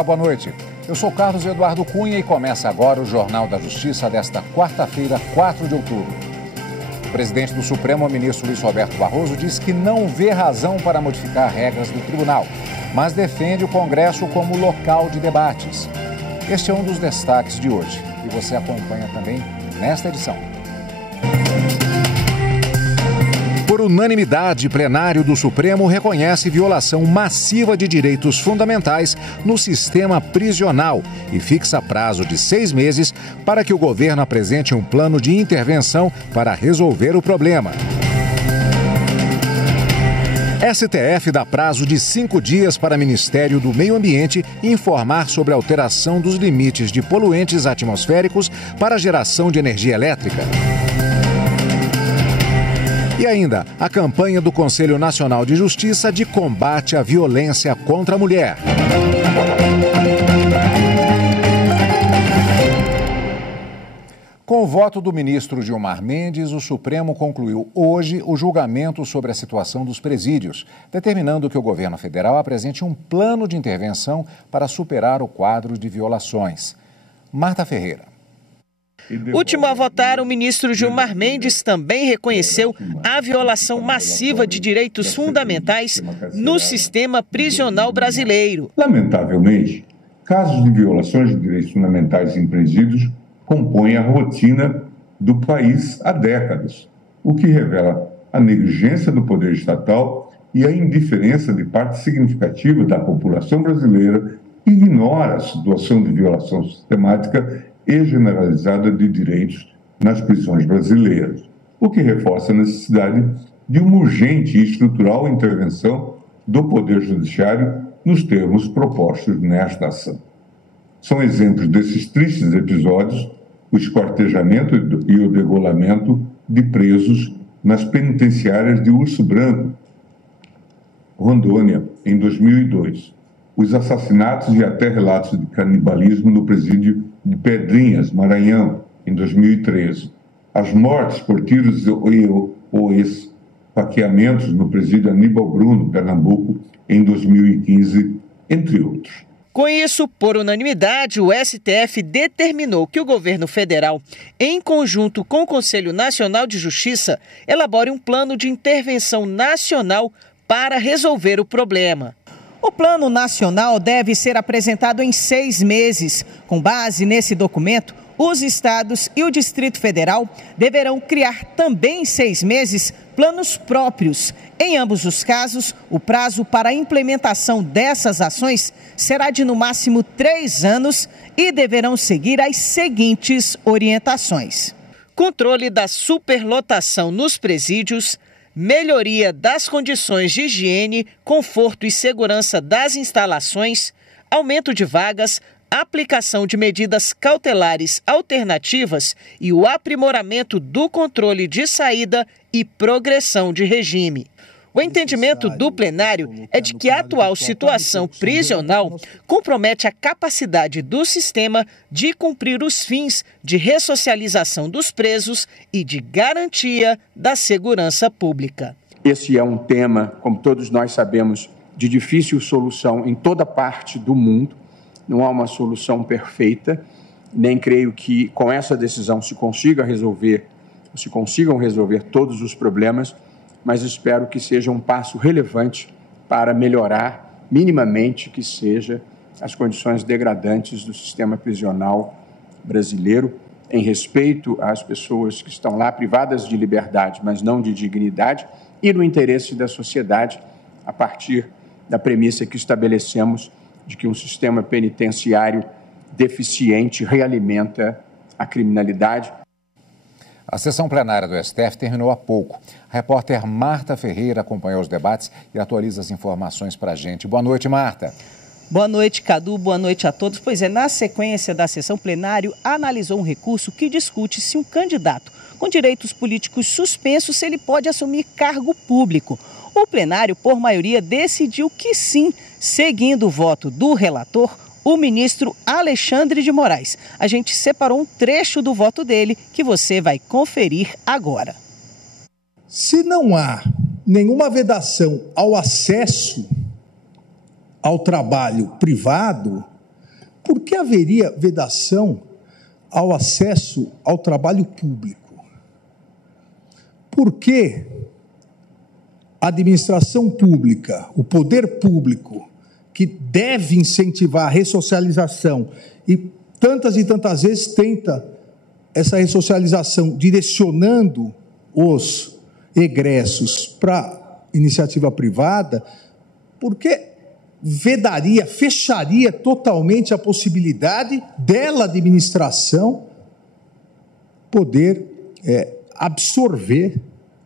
Olá, boa noite. Eu sou Carlos Eduardo Cunha e começa agora o Jornal da Justiça desta quarta-feira, 4 de outubro. O presidente do Supremo, o ministro Luiz Roberto Barroso, diz que não vê razão para modificar regras do tribunal, mas defende o Congresso como local de debates. Este é um dos destaques de hoje e você acompanha também nesta edição. Por unanimidade, o plenário do Supremo reconhece violação massiva de direitos fundamentais no sistema prisional e fixa prazo de 6 meses para que o governo apresente um plano de intervenção para resolver o problema. STF dá prazo de 5 dias para o Ministério do Meio Ambiente informar sobre a alteração dos limites de poluentes atmosféricos para a geração de energia elétrica. E ainda, a campanha do Conselho Nacional de Justiça de combate à violência contra a mulher. Com o voto do ministro Gilmar Mendes, o Supremo concluiu hoje o julgamento sobre a situação dos presídios, determinando que o governo federal apresente um plano de intervenção para superar o quadro de violações. Marta Ferreira. Último a votar, o ministro Gilmar Mendes também reconheceu a violação massiva de direitos fundamentais no sistema prisional brasileiro. Lamentavelmente, casos de violações de direitos fundamentais em presídios compõem a rotina do país há décadas, o que revela a negligência do poder estatal e a indiferença de parte significativa da população brasileira que ignora a situação de violação sistemática e generalizada de direitos nas prisões brasileiras, o que reforça a necessidade de uma urgente e estrutural intervenção do Poder Judiciário nos termos propostos nesta ação. São exemplos desses tristes episódios o esquartejamento e o degolamento de presos nas penitenciárias de Urso Branco, Rondônia, em 2002, os assassinatos e até relatos de canibalismo no presídio de Pedrinhas, Maranhão, em 2013, as mortes por tiros ou esfaqueamentos no presídio Aníbal Bruno, Pernambuco, em 2015, entre outros. Com isso, por unanimidade, o STF determinou que o governo federal, em conjunto com o Conselho Nacional de Justiça, elabore um plano de intervenção nacional para resolver o problema. O Plano Nacional deve ser apresentado em 6 meses. Com base nesse documento, os estados e o Distrito Federal deverão criar também em 6 meses planos próprios. Em ambos os casos, o prazo para a implementação dessas ações será de no máximo 3 anos e deverão seguir as seguintes orientações: controle da superlotação nos presídios, melhoria das condições de higiene, conforto e segurança das instalações, aumento de vagas, aplicação de medidas cautelares alternativas e o aprimoramento do controle de saída e progressão de regime. O entendimento do plenário é de que a atual situação prisional compromete a capacidade do sistema de cumprir os fins de ressocialização dos presos e de garantia da segurança pública. Esse é um tema, como todos nós sabemos, de difícil solução em toda parte do mundo. Não há uma solução perfeita, nem creio que com essa decisão se consigam resolver todos os problemas, mas espero que seja um passo relevante para melhorar minimamente que seja as condições degradantes do sistema prisional brasileiro, em respeito às pessoas que estão lá privadas de liberdade, mas não de dignidade, e no interesse da sociedade, a partir da premissa que estabelecemos de que um sistema penitenciário deficiente realimenta a criminalidade. A sessão plenária do STF terminou há pouco. A repórter Marta Ferreira acompanhou os debates e atualiza as informações para a gente. Boa noite, Marta. Boa noite, Cadu. Boa noite a todos. Pois é, na sequência da sessão, o plenário analisou um recurso que discute se um candidato com direitos políticos suspensos, se ele pode assumir cargo público. O plenário, por maioria, decidiu que sim, seguindo o voto do relator, o ministro Alexandre de Moraes. A gente separou um trecho do voto dele que você vai conferir agora. Se não há nenhuma vedação ao acesso ao trabalho privado, por que haveria vedação ao acesso ao trabalho público? Por que a administração pública, o poder público, que deve incentivar a ressocialização e tantas vezes tenta essa ressocialização direcionando os egressos para iniciativa privada, porque fecharia totalmente a possibilidade dela, administração, poder absorver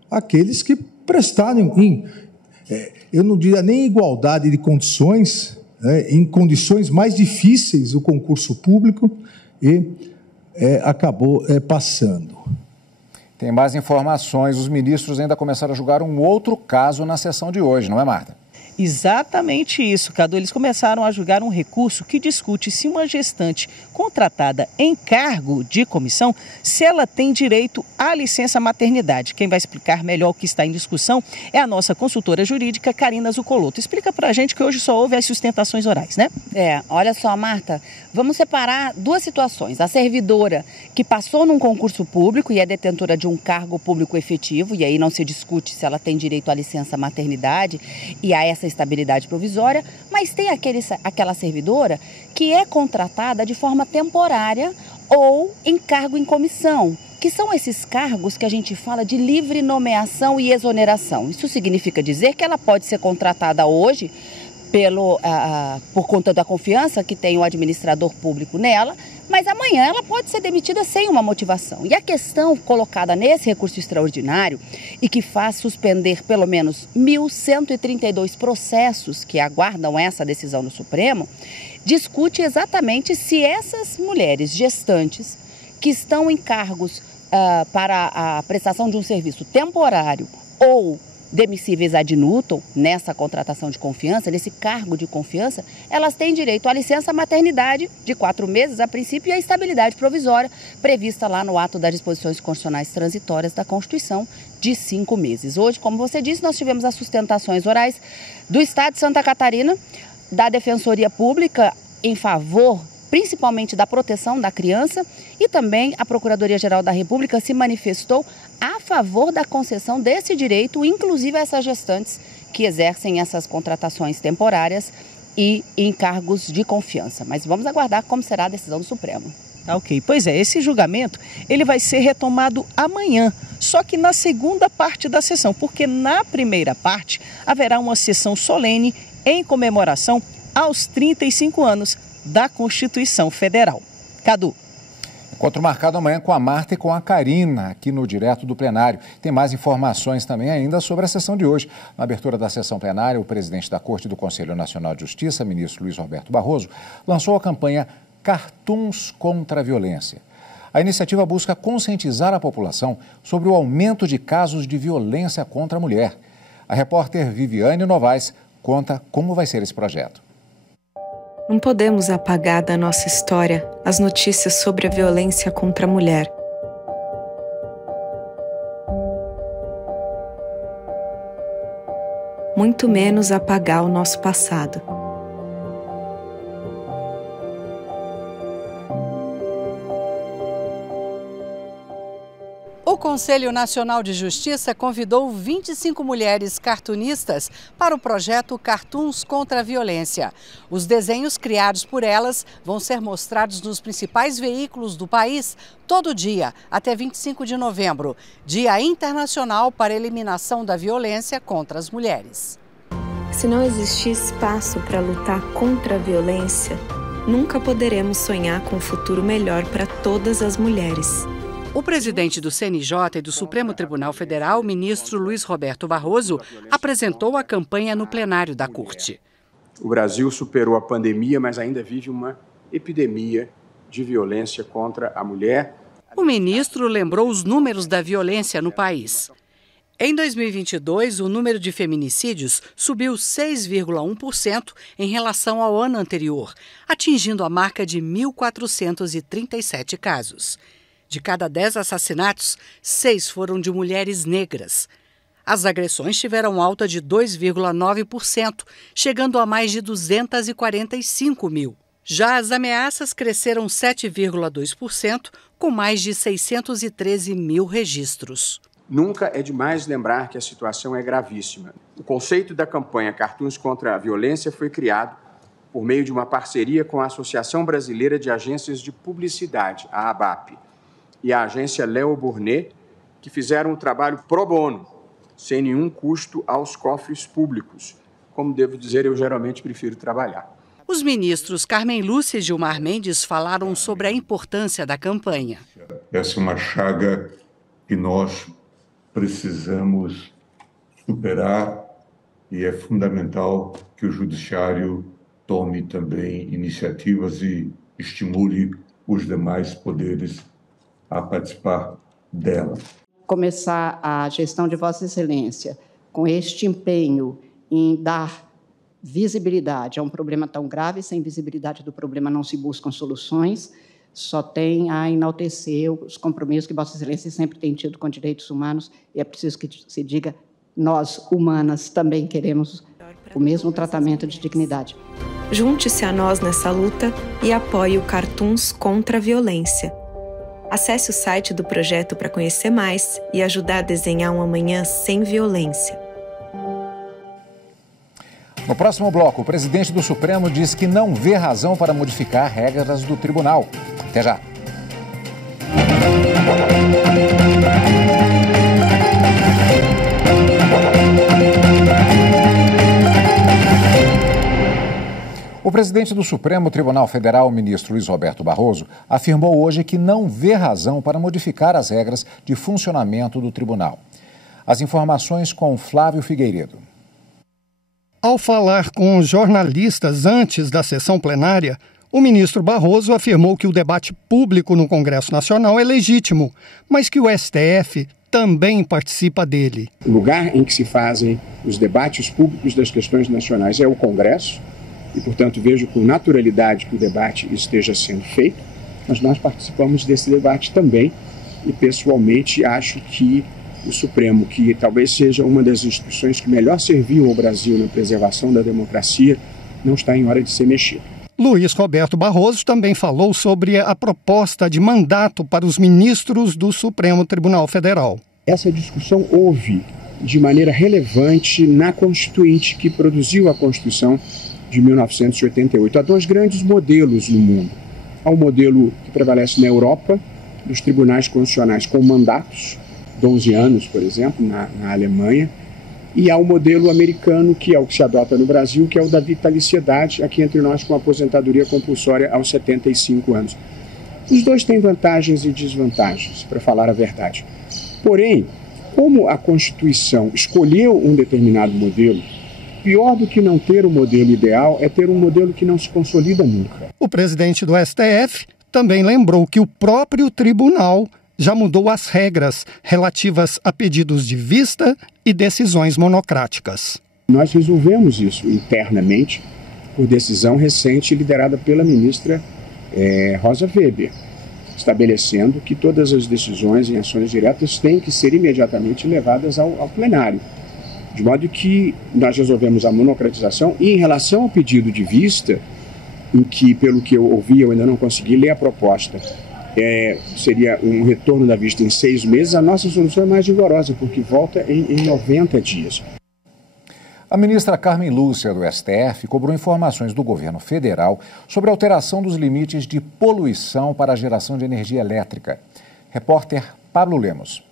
aqueles que prestaram eu não diria nem igualdade de condições, em condições mais difíceis o concurso público e acabou passando. Tem mais informações. Os ministros ainda começaram a julgar um outro caso na sessão de hoje, não é, Marta? Exatamente isso, Cadu. Eles começaram a julgar um recurso que discute se uma gestante contratada em cargo de comissão, se ela tem direito à licença maternidade. Quem vai explicar melhor o que está em discussão é a nossa consultora jurídica, Karina Zucolotto. Explica pra gente que hoje só houve as sustentações orais, né? Olha só, Marta, vamos separar duas situações. A servidora que passou num concurso público e é detentora de um cargo público efetivo, e aí não se discute se ela tem direito à licença maternidade e a essa estabilidade provisória, mas tem aquela servidora que é contratada de forma temporária ou em cargo em comissão, que são esses cargos que a gente fala de livre nomeação e exoneração. Isso significa dizer que ela pode ser contratada hoje por conta da confiança que tem o administrador público nela, mas amanhã ela pode ser demitida sem uma motivação. E a questão colocada nesse recurso extraordinário e que faz suspender pelo menos 1.132 processos que aguardam essa decisão no Supremo, discute exatamente se essas mulheres gestantes que estão em cargos para a prestação de um serviço temporário ou demissíveis ad nutum, nessa contratação de confiança, nesse cargo de confiança, elas têm direito à licença maternidade de 4 meses, a princípio, e à estabilidade provisória, prevista lá no ato das disposições constitucionais transitórias da Constituição, de 5 meses. Hoje, como você disse, nós tivemos as sustentações orais do Estado de Santa Catarina, da Defensoria Pública em favor principalmente da proteção da criança, e também a Procuradoria-Geral da República se manifestou a favor da concessão desse direito, inclusive a essas gestantes que exercem essas contratações temporárias e em cargos de confiança. Mas vamos aguardar como será a decisão do Supremo. Ok, pois é, esse julgamento ele vai ser retomado amanhã, só que na segunda parte da sessão, porque na primeira parte haverá uma sessão solene em comemoração aos 35 anos da Constituição Federal. Cadu. Encontro marcado amanhã com a Marta e com a Karina, aqui no Direto do Plenário. Tem mais informações também ainda sobre a sessão de hoje. Na abertura da sessão plenária, o presidente da Corte do Conselho Nacional de Justiça, ministro Luiz Roberto Barroso, lançou a campanha Cartoons contra a Violência. A iniciativa busca conscientizar a população sobre o aumento de casos de violência contra a mulher. A repórter Viviane Novaes conta como vai ser esse projeto. Não podemos apagar da nossa história as notícias sobre a violência contra a mulher. Muito menos apagar o nosso passado. O Conselho Nacional de Justiça convidou 25 mulheres cartunistas para o projeto Cartoons contra a Violência. Os desenhos criados por elas vão ser mostrados nos principais veículos do país todo dia, até 25 de novembro, Dia Internacional para a Eliminação da Violência contra as Mulheres. Se não existir espaço para lutar contra a violência, nunca poderemos sonhar com um futuro melhor para todas as mulheres. O presidente do CNJ e do Supremo Tribunal Federal, ministro Luiz Roberto Barroso, apresentou a campanha no plenário da Corte. O Brasil superou a pandemia, mas ainda vive uma epidemia de violência contra a mulher. O ministro lembrou os números da violência no país. Em 2022, o número de feminicídios subiu 6,1% em relação ao ano anterior, atingindo a marca de 1.437 casos. De cada 10 assassinatos, 6 foram de mulheres negras. As agressões tiveram alta de 2,9%, chegando a mais de 245 mil. Já as ameaças cresceram 7,2%, com mais de 613 mil registros. Nunca é demais lembrar que a situação é gravíssima. O conceito da campanha Cartoons contra a Violência foi criado por meio de uma parceria com a Associação Brasileira de Agências de Publicidade, a ABAP, e a agência Léo Burnett, que fizeram um trabalho pro bono, sem nenhum custo aos cofres públicos. Como devo dizer, eu geralmente prefiro trabalhar. Os ministros Carmen Lúcia e Gilmar Mendes falaram sobre a importância da campanha. Essa é uma chaga que nós precisamos superar e é fundamental que o Judiciário tome também iniciativas e estimule os demais poderes a participar dela. Começar a gestão de Vossa Excelência com este empenho em dar visibilidade a um problema tão grave, sem visibilidade do problema não se buscam soluções, só tem a enaltecer os compromissos que Vossa Excelência sempre tem tido com direitos humanos, e é preciso que se diga, nós, humanas, também queremos o mesmo tratamento de dignidade. Junte-se a nós nessa luta e apoie o Cartoons contra a Violência. Acesse o site do projeto para conhecer mais e ajudar a desenhar um amanhã sem violência. No próximo bloco, o presidente do Supremo diz que não vê razão para modificar regras do tribunal. Até já. O presidente do Supremo Tribunal Federal, ministro Luiz Roberto Barroso, afirmou hoje que não vê razão para modificar as regras de funcionamento do tribunal. As informações com Flávio Figueiredo. Ao falar com jornalistas antes da sessão plenária, o ministro Barroso afirmou que o debate público no Congresso Nacional é legítimo, mas que o STF também participa dele. O lugar em que se fazem os debates públicos das questões nacionais é o Congresso, e, portanto, vejo com naturalidade que o debate esteja sendo feito, mas nós participamos desse debate também, e, pessoalmente, acho que o Supremo, que talvez seja uma das instituições que melhor serviu ao Brasil na preservação da democracia, não está em hora de ser mexido. Luiz Roberto Barroso também falou sobre a proposta de mandato para os ministros do Supremo Tribunal Federal. Essa discussão houve de maneira relevante na Constituinte que produziu a Constituição de 1988. Há dois grandes modelos no mundo. Há o modelo que prevalece na Europa, dos tribunais constitucionais com mandatos, 12 anos, por exemplo, na Alemanha, e há o modelo americano, que é o que se adota no Brasil, que é o da vitaliciedade, aqui entre nós com aposentadoria compulsória aos 75 anos. Os dois têm vantagens e desvantagens, para falar a verdade. Porém, como a Constituição escolheu um determinado modelo, pior do que não ter o modelo ideal é ter um modelo que não se consolida nunca. O presidente do STF também lembrou que o próprio tribunal já mudou as regras relativas a pedidos de vista e decisões monocráticas. Nós resolvemos isso internamente por decisão recente liderada pela ministra Rosa Weber, estabelecendo que todas as decisões em ações diretas têm que ser imediatamente levadas ao plenário. De modo que nós resolvemos a monocratização e em relação ao pedido de vista, em que, pelo que eu ouvi, eu ainda não consegui ler a proposta, seria um retorno da vista em 6 meses, a nossa solução é mais rigorosa, porque volta em 90 dias. A ministra Carmen Lúcia, do STF, cobrou informações do governo federal sobre a alteração dos limites de poluição para a geração de energia elétrica. Repórter Pablo Lemos.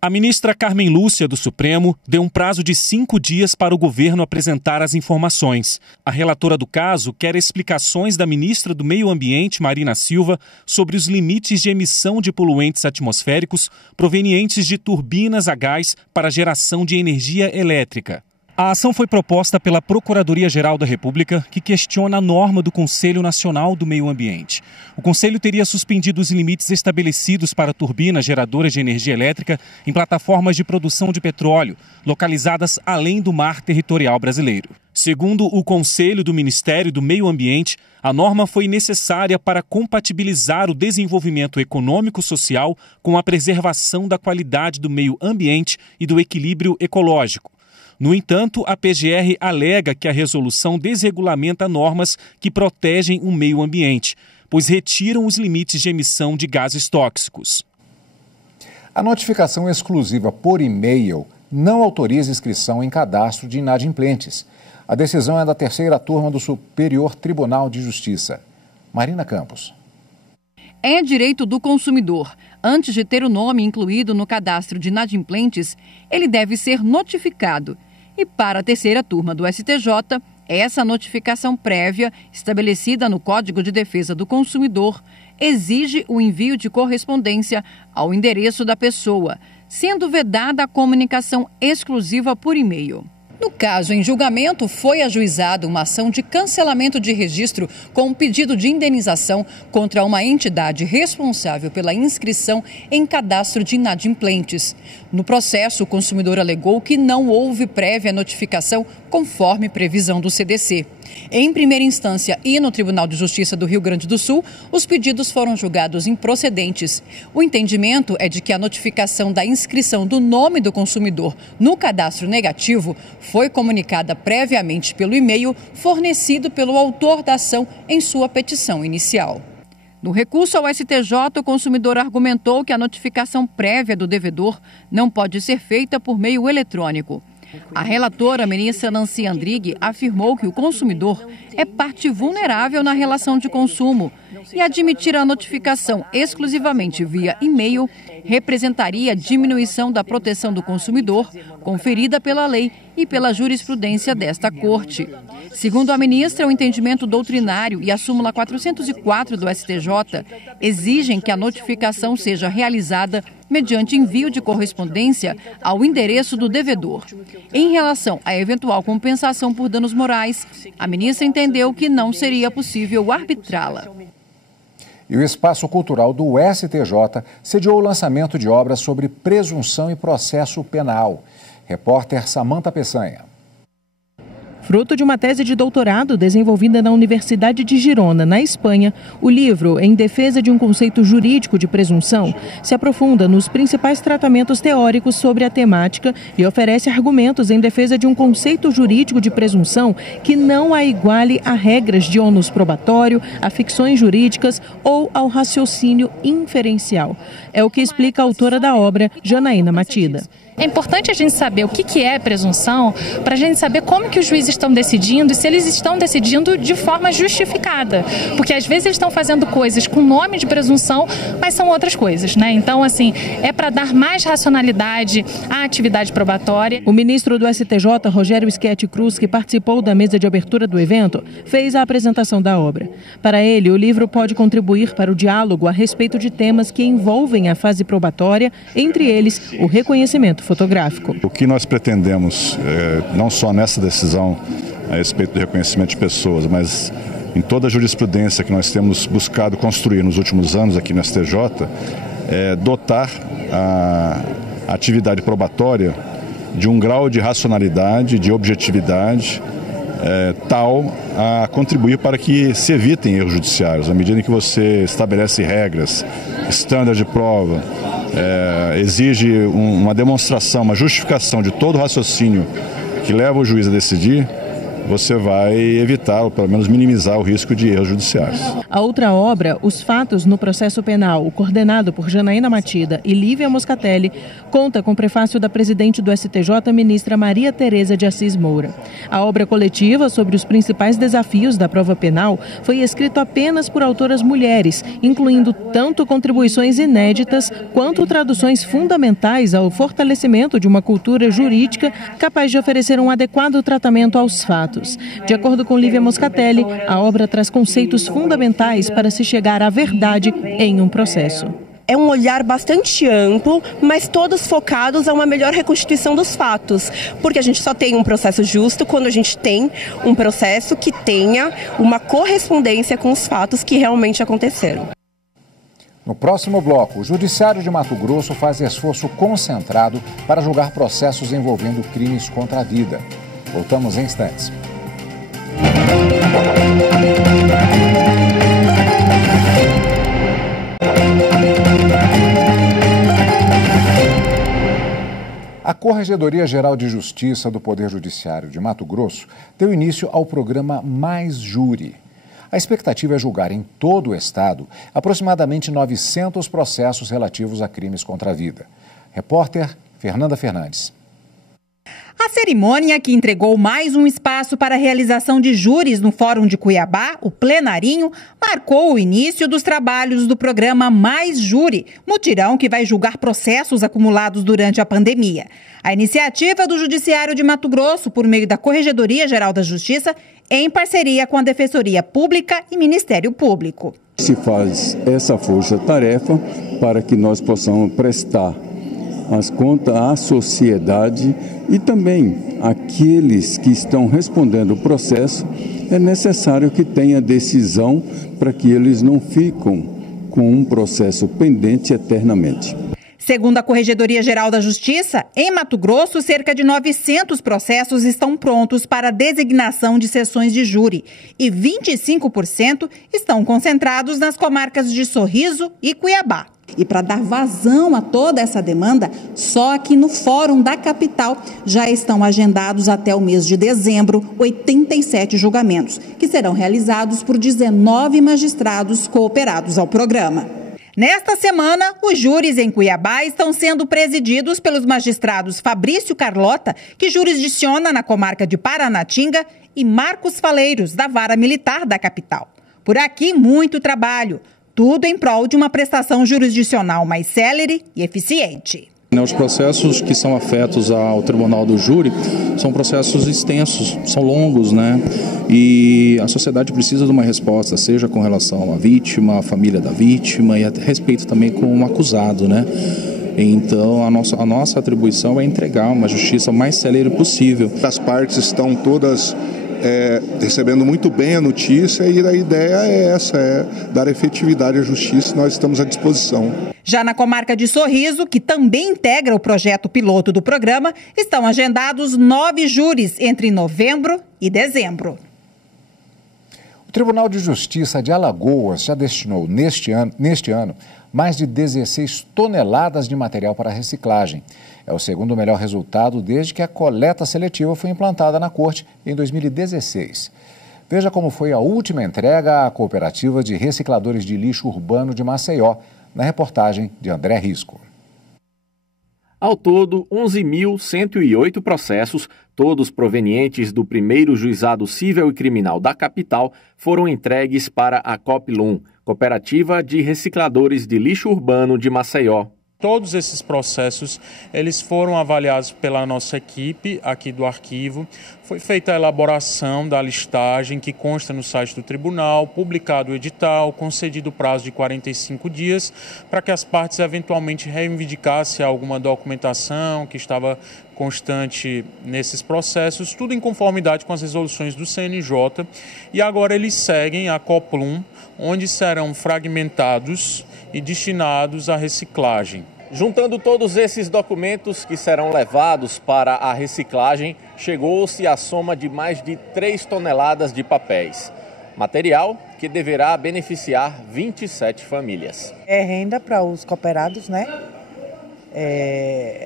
A ministra Carmen Lúcia, do Supremo, deu um prazo de 5 dias para o governo apresentar as informações. A relatora do caso quer explicações da ministra do Meio Ambiente, Marina Silva, sobre os limites de emissão de poluentes atmosféricos provenientes de turbinas a gás para geração de energia elétrica. A ação foi proposta pela Procuradoria-Geral da República, que questiona a norma do Conselho Nacional do Meio Ambiente. O Conselho teria suspendido os limites estabelecidos para turbinas geradoras de energia elétrica em plataformas de produção de petróleo, localizadas além do mar territorial brasileiro. Segundo o Conselho do Ministério do Meio Ambiente, a norma foi necessária para compatibilizar o desenvolvimento econômico-social com a preservação da qualidade do meio ambiente e do equilíbrio ecológico. No entanto, a PGR alega que a resolução desregulamenta normas que protegem o meio ambiente, pois retiram os limites de emissão de gases tóxicos. A notificação exclusiva por e-mail não autoriza inscrição em cadastro de inadimplentes. A decisão é da terceira turma do Superior Tribunal de Justiça. Marina Campos. É direito do consumidor. Antes de ter o nome incluído no cadastro de inadimplentes, ele deve ser notificado. E para a terceira turma do STJ, essa notificação prévia, estabelecida no Código de Defesa do Consumidor, exige o envio de correspondência ao endereço da pessoa, sendo vedada a comunicação exclusiva por e-mail. No caso em julgamento, foi ajuizada uma ação de cancelamento de registro com um pedido de indenização contra uma entidade responsável pela inscrição em cadastro de inadimplentes. No processo, o consumidor alegou que não houve prévia notificação conforme previsão do CDC. Em primeira instância e no Tribunal de Justiça do Rio Grande do Sul, os pedidos foram julgados improcedentes. O entendimento é de que a notificação da inscrição do nome do consumidor no cadastro negativo foi comunicada previamente pelo e-mail fornecido pelo autor da ação em sua petição inicial. No recurso ao STJ, o consumidor argumentou que a notificação prévia do devedor não pode ser feita por meio eletrônico. A relatora, ministra Nancy Andrighi, afirmou que o consumidor é parte vulnerável na relação de consumo e admitir a notificação exclusivamente via e-mail representaria diminuição da proteção do consumidor conferida pela lei e pela jurisprudência desta Corte. Segundo a ministra, o entendimento doutrinário e a súmula 404 do STJ exigem que a notificação seja realizada mediante envio de correspondência ao endereço do devedor. Em relação à eventual compensação por danos morais, a ministra entendeu que não seria possível arbitrá-la. E o Espaço Cultural do STJ sediou o lançamento de obras sobre presunção e processo penal. Repórter Samanta Peçanha. Fruto de uma tese de doutorado desenvolvida na Universidade de Girona, na Espanha, o livro, Em Defesa de um Conceito Jurídico de Presunção, se aprofunda nos principais tratamentos teóricos sobre a temática e oferece argumentos em defesa de um conceito jurídico de presunção que não a iguale a regras de ônus probatório, a ficções jurídicas ou ao raciocínio inferencial. É o que explica a autora da obra, Janaína Matida. É importante a gente saber o que é presunção para a gente saber como que os juízes estão decidindo e se eles estão decidindo de forma justificada. Porque às vezes eles estão fazendo coisas com nome de presunção, mas são outras coisas, né? Então, assim, é para dar mais racionalidade à atividade probatória. O ministro do STJ, Rogério Schetti Cruz, que participou da mesa de abertura do evento, fez a apresentação da obra. Para ele, o livro pode contribuir para o diálogo a respeito de temas que envolvem a fase probatória, entre eles o reconhecimento fotográfico. O que nós pretendemos, não só nessa decisão a respeito do reconhecimento de pessoas, mas em toda a jurisprudência que nós temos buscado construir nos últimos anos aqui no STJ, é dotar a atividade probatória de um grau de racionalidade, de objetividade, tal a contribuir para que se evitem erros judiciários. À medida em que você estabelece regras, estándares de prova, exige uma demonstração, uma justificação de todo o raciocínio que leva o juiz a decidir, você vai evitar, ou pelo menos minimizar o risco de erros judiciais. A outra obra, Os Fatos no Processo Penal, coordenado por Janaína Matida e Lívia Moscatelli, conta com o prefácio da presidente do STJ, ministra Maria Tereza de Assis Moura. A obra coletiva sobre os principais desafios da prova penal foi escrita apenas por autoras mulheres, incluindo tanto contribuições inéditas quanto traduções fundamentais ao fortalecimento de uma cultura jurídica capaz de oferecer um adequado tratamento aos fatos. De acordo com Lívia Moscatelli, a obra traz conceitos fundamentais para se chegar à verdade em um processo. É um olhar bastante amplo, mas todos focados a uma melhor reconstituição dos fatos, porque a gente só tem um processo justo quando a gente tem um processo que tenha uma correspondência com os fatos que realmente aconteceram. No próximo bloco, o Judiciário de Mato Grosso faz esforço concentrado para julgar processos envolvendo crimes contra a vida. Voltamos em instantes. A Corregedoria Geral de Justiça do Poder Judiciário de Mato Grosso deu início ao programa Mais Júri. A expectativa é julgar em todo o estado aproximadamente 900 processos relativos a crimes contra a vida. Repórter Fernanda Fernandes. A cerimônia, que entregou mais um espaço para a realização de júris no Fórum de Cuiabá, o Plenarinho, marcou o início dos trabalhos do programa Mais Júri, mutirão que vai julgar processos acumulados durante a pandemia. A iniciativa do Judiciário de Mato Grosso, por meio da Corregedoria Geral da Justiça, em parceria com a Defensoria Pública e Ministério Público. Se faz essa força-tarefa para que nós possamos prestar as contas à sociedade e também aqueles que estão respondendo o processo, é necessário que tenha decisão para que eles não fiquem com um processo pendente eternamente. Segundo a Corregedoria Geral da Justiça, em Mato Grosso, cerca de 900 processos estão prontos para designação de sessões de júri e 25% estão concentrados nas comarcas de Sorriso e Cuiabá. E para dar vazão a toda essa demanda, só aqui no Fórum da capital já estão agendados até o mês de dezembro 87 julgamentos, que serão realizados por 19 magistrados cooperados ao programa. Nesta semana, os júris em Cuiabá estão sendo presididos pelos magistrados Fabrício Carlota, que jurisdiciona na comarca de Paranatinga, e Marcos Faleiros, da Vara Militar da capital. Por aqui, muito trabalho. Tudo em prol de uma prestação jurisdicional mais célere e eficiente. Os processos que são afetos ao Tribunal do Júri são processos extensos, são longos, né? E a sociedade precisa de uma resposta, seja com relação à vítima, à família da vítima e a respeito também com o acusado, né? Então, a nossa atribuição é entregar uma justiça mais célere possível. As partes estão todas recebendo muito bem a notícia e a ideia é essa, é dar efetividade à justiça, nós estamos à disposição. Já na comarca de Sorriso, que também integra o projeto piloto do programa, estão agendados 9 júris entre novembro e dezembro. O Tribunal de Justiça de Alagoas já destinou neste ano mais de 16 toneladas de material para reciclagem. É o segundo melhor resultado desde que a coleta seletiva foi implantada na Corte em 2016. Veja como foi a última entrega à Cooperativa de Recicladores de Lixo Urbano de Maceió, na reportagem de André Risco. Ao todo, 11.108 processos, todos provenientes do primeiro Juizado Cível e Criminal da capital, foram entregues para a Coplum, Cooperativa de Recicladores de Lixo Urbano de Maceió. Todos esses processos, eles foram avaliados pela nossa equipe aqui do arquivo. Foi feita a elaboração da listagem que consta no site do tribunal, publicado o edital, concedido o prazo de 45 dias para que as partes eventualmente reivindicassem alguma documentação que estava constante nesses processos, tudo em conformidade com as resoluções do CNJ. E agora eles seguem a Coplum, onde serão fragmentados e destinados à reciclagem. Juntando todos esses documentos que serão levados para a reciclagem, chegou-se à soma de mais de 3 toneladas de papéis. Material que deverá beneficiar 27 famílias. É renda para os cooperados, né?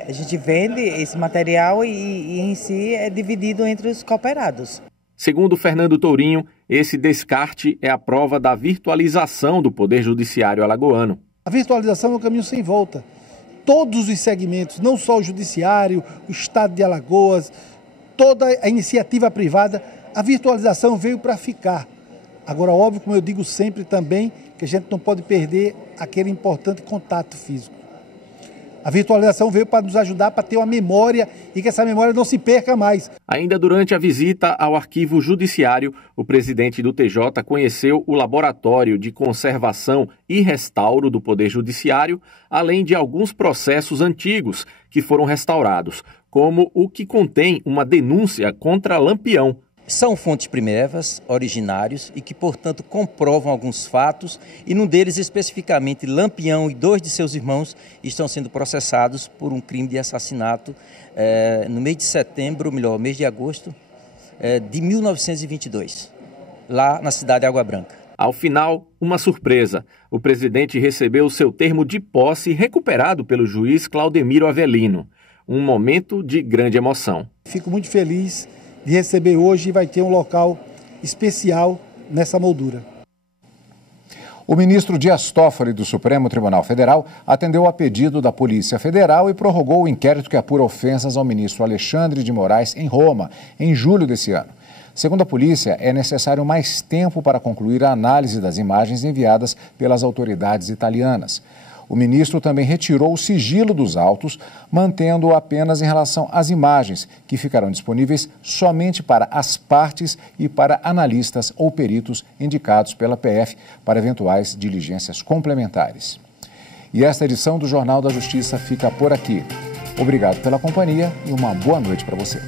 A gente vende esse material e em si é dividido entre os cooperados. Segundo Fernando Tourinho, esse descarte é a prova da virtualização do Poder Judiciário alagoano. A virtualização é um caminho sem volta. Todos os segmentos, não só o Judiciário, o Estado de Alagoas, toda a iniciativa privada, a virtualização veio para ficar. Agora, óbvio, como eu digo sempre também, que a gente não pode perder aquele importante contato físico. A virtualização veio para nos ajudar para ter uma memória e que essa memória não se perca mais. Ainda durante a visita ao arquivo judiciário, o presidente do TJ conheceu o Laboratório de Conservação e Restauro do Poder Judiciário, além de alguns processos antigos que foram restaurados, como o que contém uma denúncia contra Lampião. São fontes primevas, originários e que, portanto, comprovam alguns fatos e num deles especificamente Lampião e 2 de seus irmãos estão sendo processados por um crime de assassinato no mês de setembro, mês de agosto de 1922, lá na cidade de Água Branca. Ao final, uma surpresa. O presidente recebeu seu termo de posse recuperado pelo juiz Claudemiro Avelino. um momento de grande emoção. Fico muito feliz de receber hoje e vai ter um local especial nessa moldura. O ministro Dias Toffoli do Supremo Tribunal Federal atendeu a pedido da Polícia Federal e prorrogou o inquérito que apura ofensas ao ministro Alexandre de Moraes em Roma, em julho desse ano. Segundo a polícia, é necessário mais tempo para concluir a análise das imagens enviadas pelas autoridades italianas. O ministro também retirou o sigilo dos autos, mantendo-o apenas em relação às imagens, que ficarão disponíveis somente para as partes e para analistas ou peritos indicados pela PF para eventuais diligências complementares. E esta edição do Jornal da Justiça fica por aqui. Obrigado pela companhia e uma boa noite para você.